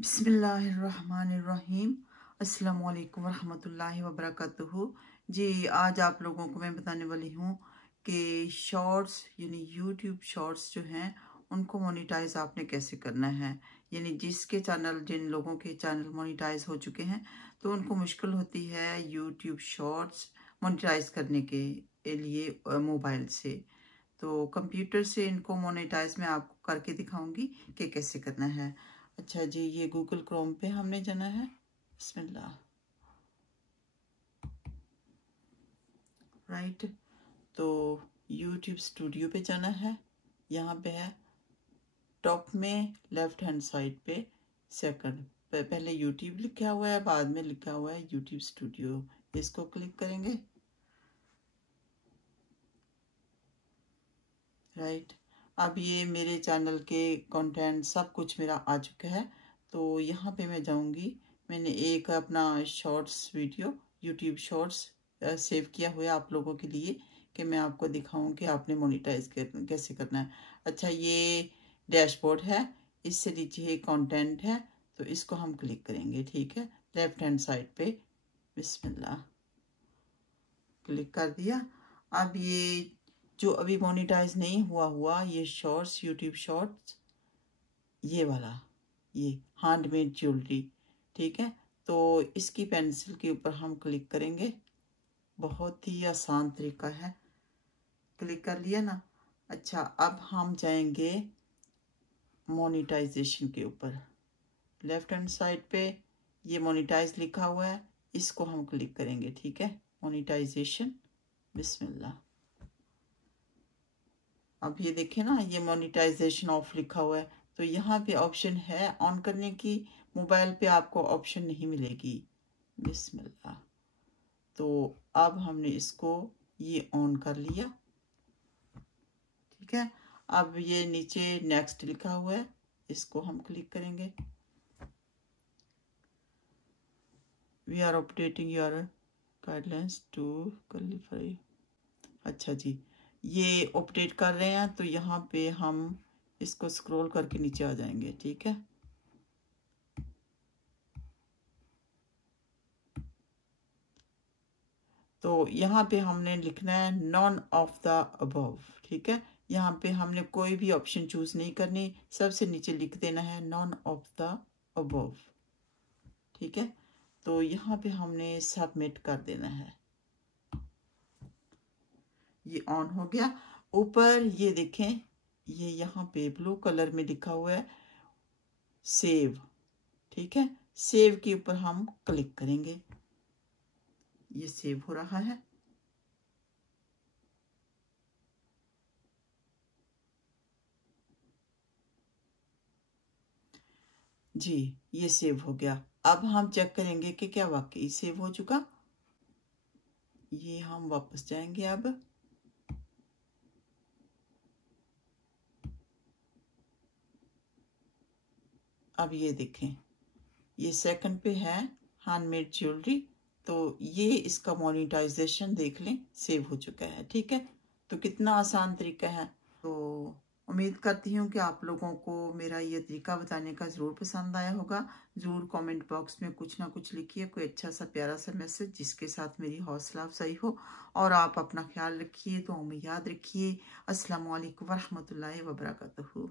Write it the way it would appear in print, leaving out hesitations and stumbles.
बिस्मिल्लाहिर्रहमानिर्रहीम। अस्सलामु अलैकुम वरहमतुल्लाहि वबरकातुहू। जी, आज आप लोगों को मैं बताने वाली हूँ कि शॉर्ट्स यानी यूट्यूब शॉर्ट्स जो हैं उनको मोनेटाइज आपने कैसे करना है। यानी जिन लोगों के चैनल मोनेटाइज हो चुके हैं तो उनको मुश्किल होती है यूट्यूब शॉर्ट्स मोनेटाइज करने के लिए मोबाइल से। तो कंप्यूटर से इनको मोनेटाइज मैं आपको करके दिखाऊंगी कि कैसे करना है। अच्छा जी, ये गूगल क्रोम पे हमने जाना है। बिस्मिल्लाह। राइट, तो यूट्यूब स्टूडियो पे जाना है। यहाँ पे है टॉप में लेफ्ट हैंड साइड पे सेकंड पहले यूट्यूब लिखा हुआ है, बाद में लिखा हुआ है यूट्यूब स्टूडियो। इसको क्लिक करेंगे। राइट, अब ये मेरे चैनल के कंटेंट सब कुछ मेरा आ चुका है। तो यहाँ पे मैं जाऊँगी। मैंने एक अपना shorts video YouTube shorts save किया हुआ है आप लोगों के लिए कि मैं आपको दिखाऊं कि आपने मोनेटाइज कैसे करना है। अच्छा, ये डैशबोर्ड है, इससे नीचे कंटेंट है, तो इसको हम क्लिक करेंगे। ठीक है, लेफ्ट हैंड साइड पे। बिस्मिल्लाह, क्लिक कर दिया। अब ये जो अभी मोनेटाइज नहीं हुआ ये शॉर्ट्स यूट्यूब शॉर्ट्स, ये वाला, ये हैंडमेड ज्वेलरी। ठीक है, तो इसकी पेंसिल के ऊपर हम क्लिक करेंगे। बहुत ही आसान तरीका है। क्लिक कर लिया ना। अच्छा, अब हम जाएंगे मोनेटाइजेशन के ऊपर। लेफ्ट हैंड साइड पे ये मोनेटाइज लिखा हुआ है, इसको हम क्लिक करेंगे। ठीक है, मोनेटाइजेशन। बिस्मिल्लाह। अब ये देखें ना, ये मोनेटाइजेशन ऑफ लिखा हुआ है, तो यहाँ पे ऑप्शन है ऑन करने की। मोबाइल पे आपको ऑप्शन नहीं मिलेगी। बिस्मिल्लाह। तो अब हमने इसको ये ऑन कर लिया। ठीक है, अब ये नीचे नेक्स्ट लिखा हुआ है, इसको हम क्लिक करेंगे। We are updating your guidelines to qualify. अच्छा जी, ये अपडेट कर रहे हैं, तो यहाँ पे हम इसको स्क्रॉल करके नीचे आ जाएंगे। ठीक है, तो यहाँ पे हमने लिखना है नॉन ऑफ द अबव। ठीक है, यहाँ पे हमने कोई भी ऑप्शन चूज नहीं करनी, सबसे नीचे लिख देना है नॉन ऑफ द अबव। ठीक है, तो यहाँ पे हमने सबमिट कर देना है। ये ऑन हो गया। ऊपर ये देखें, ये यहाँ पे ब्लू कलर में लिखा हुआ है सेव। ठीक है, सेव के ऊपर हम क्लिक करेंगे। ये सेव हो रहा है। जी, ये सेव हो गया। अब हम चेक करेंगे कि क्या वाकई सेव हो चुका। ये हम वापस जाएंगे। अब ये देखें, ये सेकंड पे है हैंडमेड ज्वेलरी। तो ये इसका मोनेटाइजेशन देख लें, सेव हो चुका है। ठीक है, तो कितना आसान तरीका है। तो उम्मीद करती हूँ कि आप लोगों को मेरा ये तरीका बताने का ज़रूर पसंद आया होगा। ज़रूर कमेंट बॉक्स में कुछ ना कुछ लिखिए, कोई अच्छा सा प्यारा सा मैसेज जिसके साथ मेरी हौसला अफजाई हो। और आप अपना ख्याल रखिए, तो हमें याद रखिए। अस्सलामु अलैकुम वरहमतुल्लाहि वबरकातुहू।